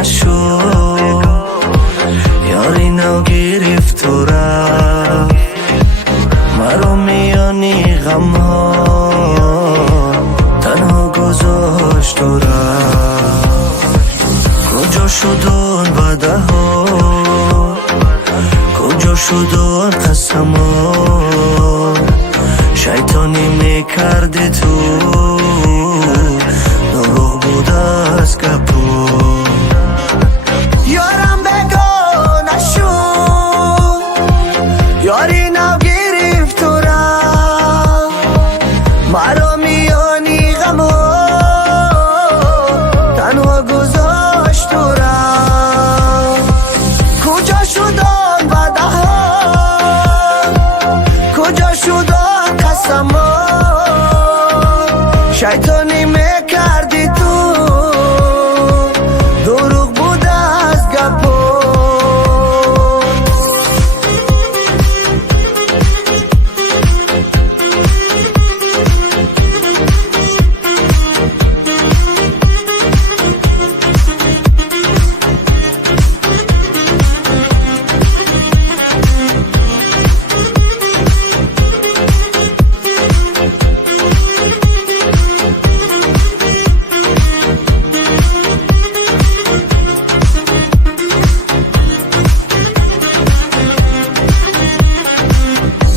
نشد یاری نو گرفت و رفت مرا میانی غم ها تنها گذاشت و رفت کجا شد آن وعده ها کجا شد آن قسم ها شیطانی میکردی تو دروغ بود از گپو یارم بگانه شد یاری نو گرفت و رفت مرا میانی غم تنها گذاشت و رفت کجا شد آن وعده ها کجا شد آن قسم ها شیطانی میکردی تو دروغ بود از گپو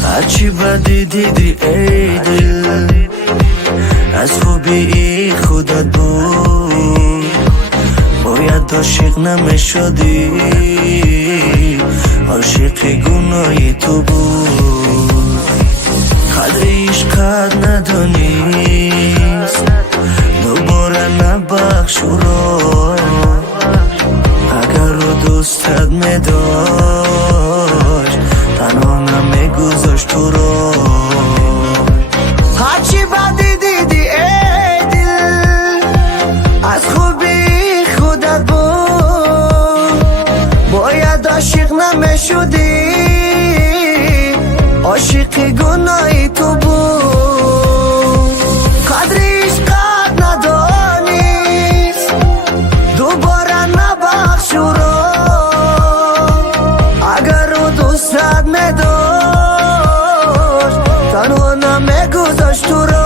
هرچی بدی دیدی ای دل از خوبی خودت بود باید عاشق نمیشدی عاشق گناهی تو بود قدر عشقت ندانیست دوباره نبخش او را اگر رو دوستت میداشت تنها نمیگذاشت تو را هرچی بدی دیدی ای دل از خوبی خودت بود باید عاشق نمیشدی عاشق گناهی تو بود قدر عشقت ندانیست دوباره نبخش او را اگر رو دوستت میداشت تنها نمیگذاشت تو را